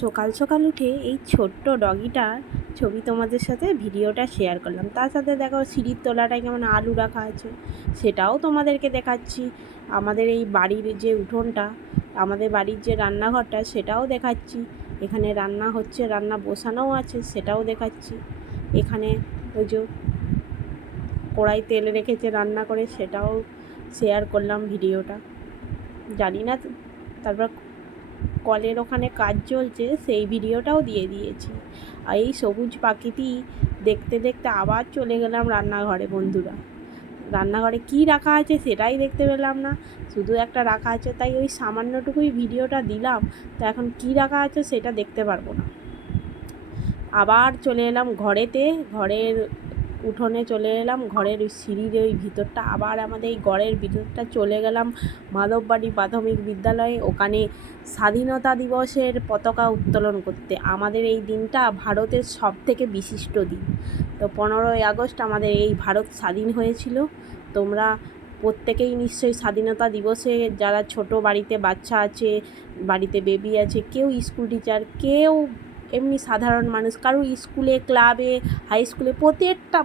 সকাল সকাল উঠে এই ছোট্ট ডগিটার ছবি তোমাদের সাথে ভিডিওটা শেয়ার করলাম। তার সাথে দেখো সিঁড়ির তলাটায় কেমন আলু রাখা আছে, সেটাও তোমাদেরকে দেখাচ্ছি। আমাদের এই বাড়ির যে উঠোনটা, আমাদের বাড়ির যে রান্নাঘরটা, সেটাও দেখাচ্ছি। এখানে রান্না হচ্ছে, রান্না বসানোও আছে, সেটাও দেখাচ্ছি। এখানে ওই যে কড়াই তেল রেখেছে রান্না করে, সেটাও শেয়ার করলাম ভিডিওটা। জানি না, তারপর কলের ওখানে কাজ চলছে, সেই ভিডিওটাও দিয়ে দিয়েছি। আর এই সবুজ পাখিটি দেখতে দেখতে আবার চলে গেলাম রান্নাঘরে। বন্ধুরা, রান্নাঘরে কি রাখা আছে সেটাই দেখতে পেলাম না, শুধু একটা রাখা আছে, তাই ওই সামান্যটুকুই ভিডিওটা দিলাম। তো এখন কি রাখা আছে সেটা দেখতে পারবো না। আবার চলে এলাম ঘরেতে, ঘরের উঠোনে চলে এলাম, ঘরের ওই সিঁড়ির ওই ভিতরটা, আবার আমাদের এই ঘরের ভিতরটা চলে গেলাম মাধববাড়ি প্রাথমিক বিদ্যালয়ে। ওখানে স্বাধীনতা দিবসের পতাকা উত্তোলন করতে। আমাদের এই দিনটা ভারতের সবথেকে বিশিষ্ট দিন। তো 15ই আগস্ট আমাদের এই ভারত স্বাধীন হয়েছিল। তোমরা প্রত্যেকেই নিশ্চয়ই স্বাধীনতা দিবসে, যারা ছোট বাড়িতে বাচ্চা আছে, বাড়িতে বেবি আছে, কেউ স্কুল টিচার, কেউ এমনি সাধারণ মানুষ, কারো স্কুলে, ক্লাবে, হাই স্কুলে,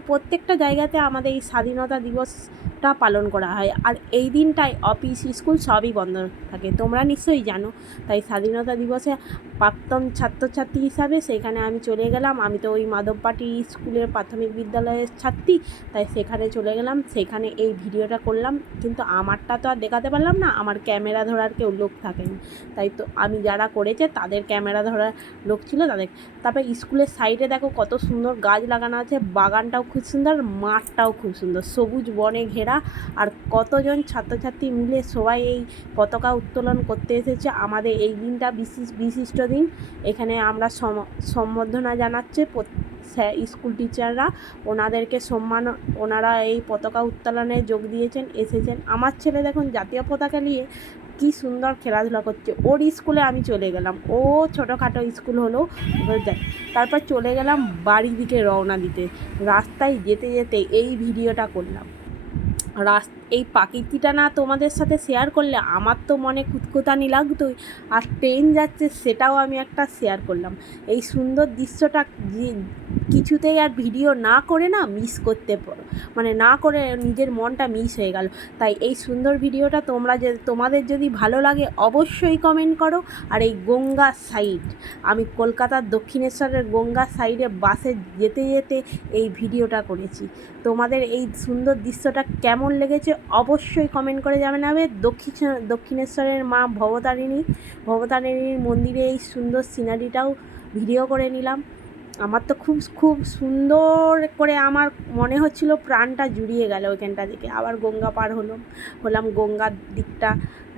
প্রত্যেকটা জায়গাতে আমাদের এই স্বাধীনতা দিবসটা পালন করা হয়। আর এই দিনটায় অফিস, স্কুল সবই বন্ধ থাকে, তোমরা নিশ্চয়ই জানো। তাই স্বাধীনতা দিবসে প্রাক্তন ছাত্রছাত্রী হিসাবে সেখানে আমি চলে গেলাম। আমি তো ওই মাধবপাটি স্কুলের প্রাথমিক বিদ্যালয়ের ছাত্রী, তাই সেখানে চলে গেলাম, সেখানে এই ভিডিওটা করলাম। কিন্তু আমারটা তো আর দেখাতে পারলাম না, আমার ক্যামেরা ধরার কেউ লোক থাকেনি। তাই তো আমি যারা করেছে তাদের ক্যামেরা ধরার লোক ছিল, তাদের। তারপরে স্কুলের সাইডে দেখো কত সুন্দর গাছ লাগানো আছে, বাগানটাও খুব সুন্দর, মাঠটাও খুব সুন্দর, সবুজ বনে ঘেরা। আর কতজন ছাত্রছাত্রী মিলে সবাই এই পতাকা উত্তোলন করতে এসেছে। আমাদের এই দিনটা বিশিষ্ট দিন। এখানে আমরা সম্বর্ধনা জানাচ্ছে স্কুল টিচাররা, ওনাদেরকে সম্মান, ওনারা এই পতাকা উত্তোলনে যোগ দিয়েছেন, এসেছেন। আমার ছেলে দেখুন জাতীয় পতাকা নিয়ে কি সুন্দর খেলাধুলা করছে। ওর স্কুলে আমি চলে গেলাম, ও ছোটোখাটো স্কুল হলেও যায়। তারপর চলে গেলাম বাড়ির দিকে রওনা দিতে। রাস্তায় যেতে যেতে এই ভিডিওটা করলাম। এই প্রাকৃতিটা না তোমাদের সাথে শেয়ার করলে আমার তো মনে খুঁতখুঁতানি লাগতোই। আর ট্রেন যাচ্ছে সেটাও আমি একটা শেয়ার করলাম। এই সুন্দর দৃশ্যটা কিছুতেই আর ভিডিও না করে না মিস করতে, মানে না করে নিজের মনটা মিস হয়ে গেল। তাই এই সুন্দর ভিডিওটা তোমাদের যদি ভালো লাগে অবশ্যই কমেন্ট করো। আর এই গঙ্গা সাইড, আমি কলকাতার দক্ষিণেশ্বরের গঙ্গা সাইডে বাসে যেতে যেতে এই ভিডিওটা করেছি। তোমাদের এই সুন্দর দৃশ্যটা কেমন লেগেছে অবশ্যই কমেন্ট করে জানাবে। দক্ষিণেশ্বরের মা ভবতারিণীর মন্দিরে এই সুন্দর সিনারিটাও ভিডিও করে নিলাম। আমার তো খুব সুন্দর করে আমার মনে হচ্ছিল, প্রাণটা জুড়িয়ে গেল ওইখানটা দিকে। আবার গঙ্গা পার হলাম গঙ্গার দিকটা,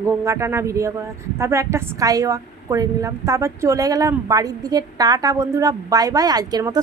গঙ্গাটা না ভিডিও করা। তারপর একটা স্কাই ওয়াক করে নিলাম, তারপর চলে গেলাম বাড়ির দিকে। টাটা বন্ধুরা, বাই বাই, আজকের মতো।